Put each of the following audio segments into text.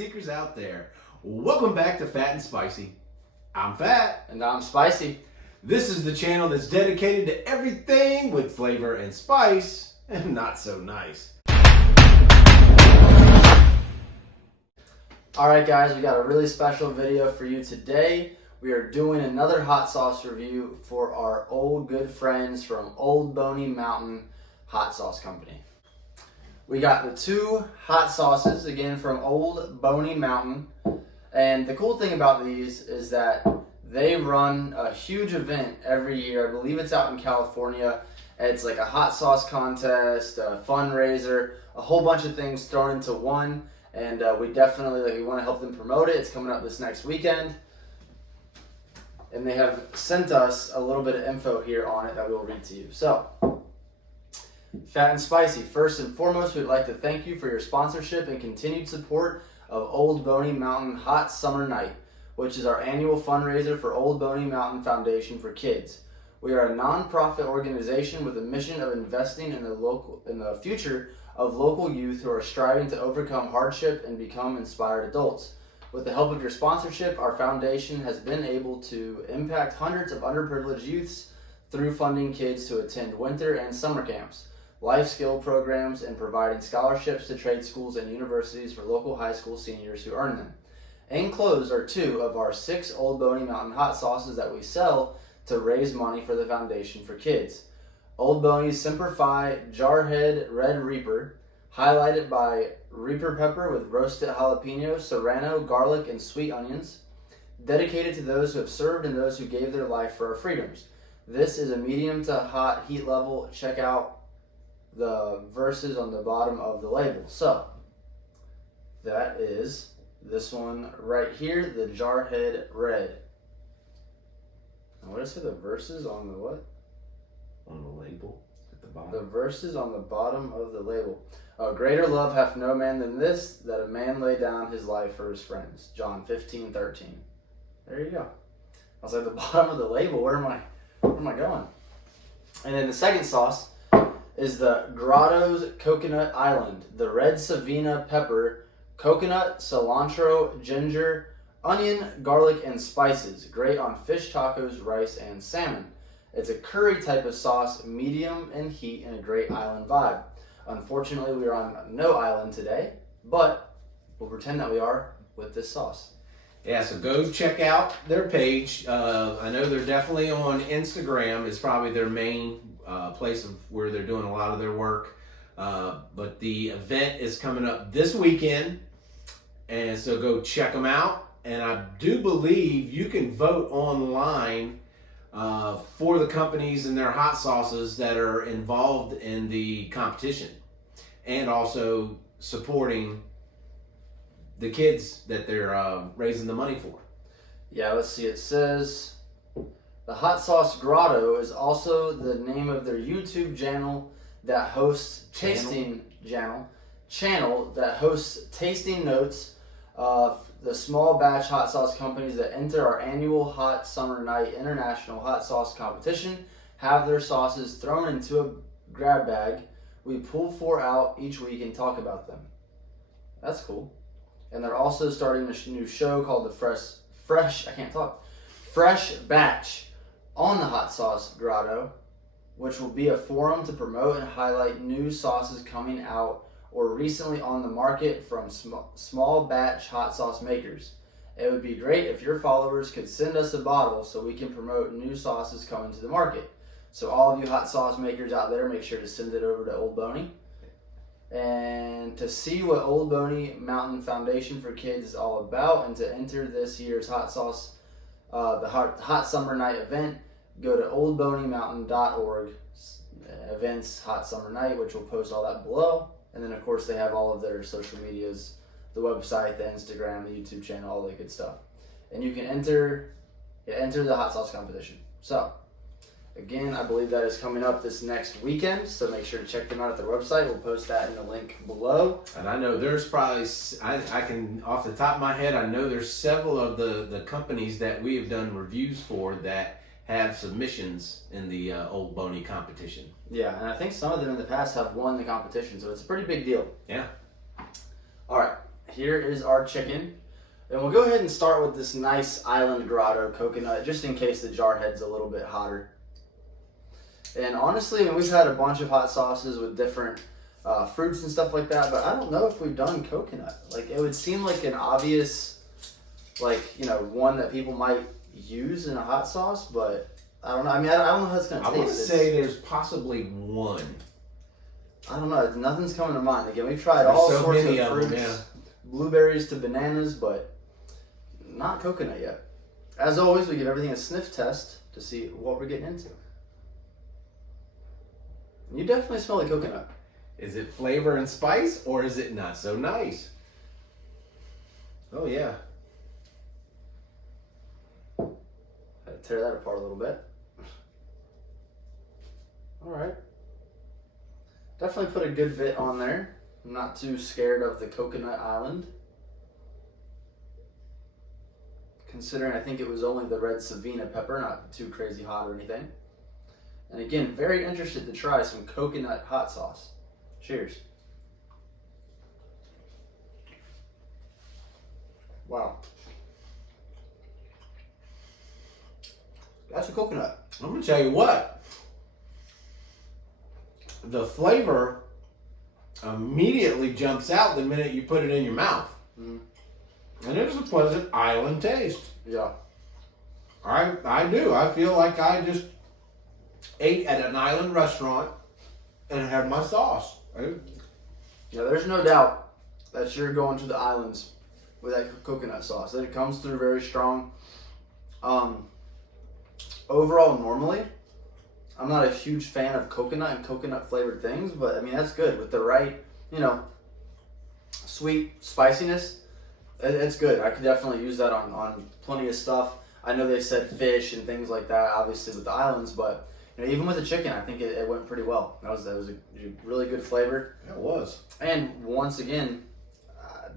seekers out there. Welcome back to Fat and Spicy. I'm Fat. And I'm Spicy. This is the channel that's dedicated to everything with flavor and spice, and not so nice. Alright guys, we got a really special video for you today. We are doing another hot sauce review for our old good friends from Old Boney Mountain Hot Sauce Company. We got the two hot sauces, again, from Old Boney Mountain. And the cool thing about these is that they run a huge event every year. I believe it's out in California. It's like a hot sauce contest, a fundraiser, a whole bunch of things thrown into one. And we definitely want to help them promote it. It's coming up this next weekend. And they have sent us a little bit of info here on it that we'll read to you. So, Fat and Spicy, first and foremost, we'd like to thank you for your sponsorship and continued support of Old Boney Mountain Hot Summer Night, which is our annual fundraiser for Old Boney Mountain Foundation for Kids. We are a non-profit organization with a mission of investing in the future of local youth who are striving to overcome hardship and become inspired adults. With the help of your sponsorship, our foundation has been able to impact hundreds of underprivileged youths through funding kids to attend winter and summer camps, life skill programs, and providing scholarships to trade schools and universities for local high school seniors who earn them. Enclosed are two of our 6 Old Boney Mountain hot sauces that we sell to raise money for the Foundation for Kids. Old Boney's Semper Fi Jarhead Red Reaper, highlighted by Reaper pepper with roasted jalapeno, serrano, garlic, and sweet onions, dedicated to those who have served and those who gave their life for our freedoms. This is a medium to hot heat level. Check out the verses on the bottom of the label. So, that is this one right here, the Jarhead Red. And what is it, the verses on the what? On the label at the bottom. The verses on the bottom of the label. Greater love hath no man than this, that a man lay down his life for his friends. John 15:13. There you go. I was like, the bottom of the label, where am I going? And then the second sauce is the Grotto's Coconut Island. The red Savina pepper, coconut, cilantro, ginger, onion, garlic, and spices. Great on fish tacos, rice, and salmon. It's a curry type of sauce, medium in heat, and a great island vibe. Unfortunately, we are on no island today, but we'll pretend that we are with this sauce. Yeah, so go check out their page. I know they're definitely on Instagram. It's probably their main place of where they're doing a lot of their work. But the event is coming up this weekend, and so go check them out. And I do believe you can vote online for the companies and their hot sauces that are involved in the competition, and also supporting the kids that they're raising the money for. Yeah, let's see. It says the Hot Sauce Grotto is also the name of their YouTube channel that hosts tasting notes of the small batch hot sauce companies that enter our annual Hot Summer Night International Hot Sauce Competition have their sauces thrown into a grab bag. We pull 4 out each week and talk about them. That's cool. And they're also starting a new show called the Fresh Batch on the Hot Sauce Grotto, which will be a forum to promote and highlight new sauces coming out or recently on the market from small batch hot sauce makers. It would be great if your followers could send us a bottle so we can promote new sauces coming to the market. So all of you hot sauce makers out there, make sure to send it over to Old Boney. And to see what Old Boney Mountain Foundation for Kids is all about and to enter this year's hot sauce, the hot Summer Night event, go to oldboneymountain.org, events, Hot Summer Night, which will post all that below. And then, of course, they have all of their social medias, the website, the Instagram, the YouTube channel, all that good stuff. And you can enter the hot sauce competition. So, again, I believe that is coming up this next weekend, so make sure to check them out at their website. We'll post that in the link below. And I know there's probably, I can, off the top of my head, I know there's several of the companies that we have done reviews for that have submissions in the Old Boney competition. Yeah, and I think some of them in the past have won the competition, so it's a pretty big deal. Yeah. All right, here is our chicken. And we'll go ahead and start with this nice Island Grotto coconut, just in case the jar head's a little bit hotter. And honestly, I mean, we've had a bunch of hot sauces with different fruits and stuff like that, but I don't know if we've done coconut. Like, it would seem like an obvious, like, you know, one that people might use in a hot sauce, but I don't know. I mean, I don't know how it's going to taste. I want to say there's possibly one. I don't know. Nothing's coming to mind. Again, we've tried all sorts of fruits, yeah. Blueberries to bananas, but not coconut yet. As always, we give everything a sniff test to see what we're getting into. You definitely smell like coconut. Is it flavor and spice, or is it not so nice? Oh, yeah. Had to tear that apart a little bit. All right. Definitely put a good bit on there. I'm not too scared of the coconut island. Considering I think it was only the red Savina pepper, not too crazy hot or anything. And again, very interested to try some coconut hot sauce. Cheers. Wow. That's a coconut. I'm going to tell you what. The flavor immediately jumps out the minute you put it in your mouth. Mm. And it's a pleasant island taste. Yeah. I do. I feel like I just ate at an island restaurant and had my sauce. Yeah, there's no doubt that you're going to the islands with that coconut sauce. That it comes through very strong. Overall, normally, I'm not a huge fan of coconut and coconut flavored things, but I mean, that's good with the right, you know, sweet spiciness. It's good. I could definitely use that on plenty of stuff. I know they said fish and things like that, obviously with the islands, but you know, even with the chicken, I think it went pretty well. That was a really good flavor. It was. And once again,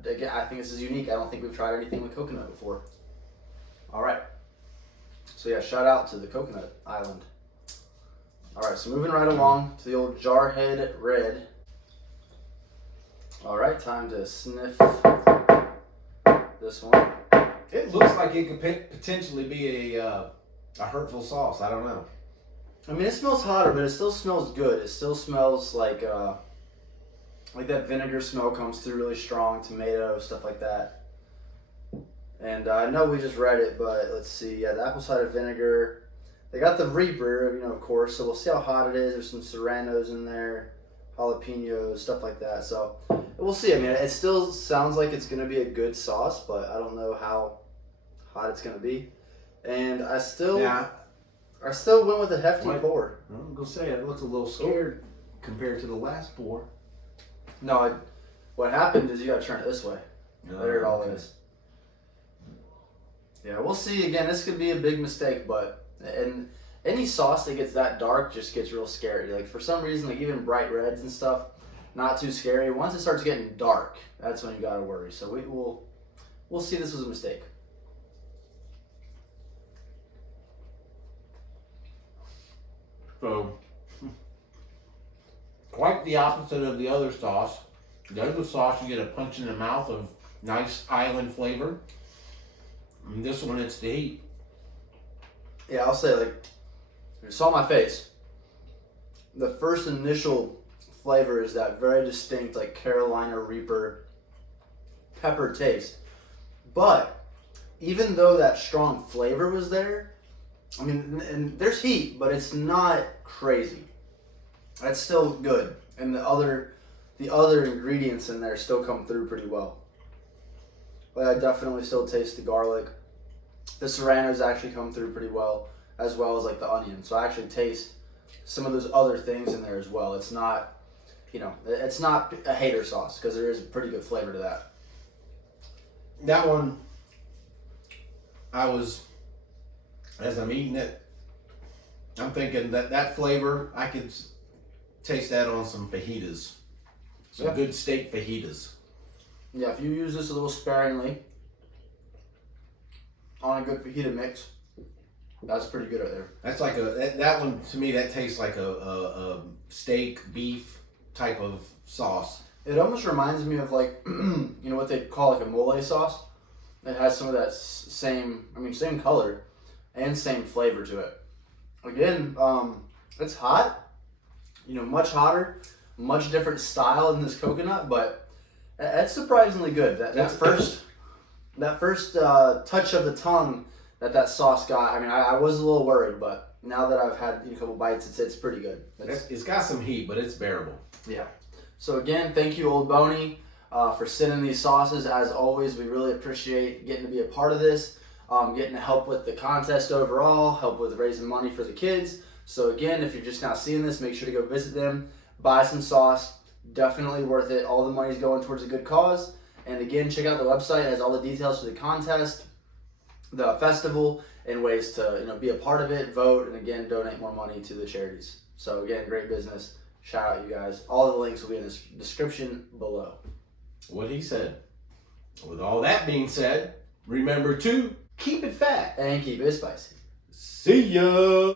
I think this is unique. I don't think we've tried anything with coconut before. All right. So yeah, shout out to the coconut island. All right, so moving right along to the old Jarhead Red. All right, time to sniff this one. It looks like it could potentially be a hurtful sauce. I don't know. I mean, it smells hotter, but it still smells good. It still smells like that vinegar smell comes through really strong, tomato, stuff like that. And I know we just read it, but let's see. Yeah, the apple cider vinegar. They got the Reaper, you know, of course. So we'll see how hot it is. There's some serranos in there, jalapenos, stuff like that. So we'll see. I mean, it still sounds like it's going to be a good sauce, but I don't know how hot it's going to be. And I still went with a hefty pour. I'm going to say it looks a little scared compared to the last pour. No, what happened is you got to turn it this way. There it all is. Yeah, we'll see. Again, this could be a big mistake, but and any sauce that gets that dark just gets real scary. Like, for some reason, like even bright reds and stuff, not too scary. Once it starts getting dark, that's when you got to worry. So we'll see. This was a mistake. So, quite the opposite of the other sauce. The other sauce, you get a punch in the mouth of nice island flavor. And this one, it's the heat. Yeah, I'll say, like, you saw my face. The first initial flavor is that very distinct, like, Carolina Reaper pepper taste. But even though that strong flavor was there, I mean, and there's heat, but it's not crazy. It's still good, and the other ingredients in there still come through pretty well. But I definitely still taste the garlic. The serranos actually come through pretty well as like the onion. So I actually taste some of those other things in there as well. It's not, you know, it's not a hater sauce because there is a pretty good flavor to that. That one, as I'm eating it, I'm thinking that flavor, I could taste that on some fajitas. Some good steak fajitas. Yeah, if you use this a little sparingly on a good fajita mix, that's pretty good right there. That's like that one, to me, that tastes like a steak, beef type of sauce. It almost reminds me of like, you know, what they call like a mole sauce. It has some of that same color and same flavor to it. Again, it's hot, you know, much hotter, much different style than this coconut, but that's surprisingly good. That first touch of the tongue that sauce got, I mean, I was a little worried, but now that I've had a couple bites, it's pretty good. It's got some heat, but it's bearable. Yeah. So again, thank you, Old Boney, for sending these sauces. As always, we really appreciate getting to be a part of this, getting to help with the contest overall, help with raising money for the kids. So again, if you're just now seeing this, make sure to go visit them, buy some sauce. Definitely worth it. All the money's going towards a good cause. And again, check out the website. It has all the details for the contest, the festival, and ways to be a part of it, vote, and again, donate more money to the charities. So again, great business. Shout out you guys. All the links will be in the description below. What he said. With all that being said, remember to keep it fat And keep it spicy. See ya.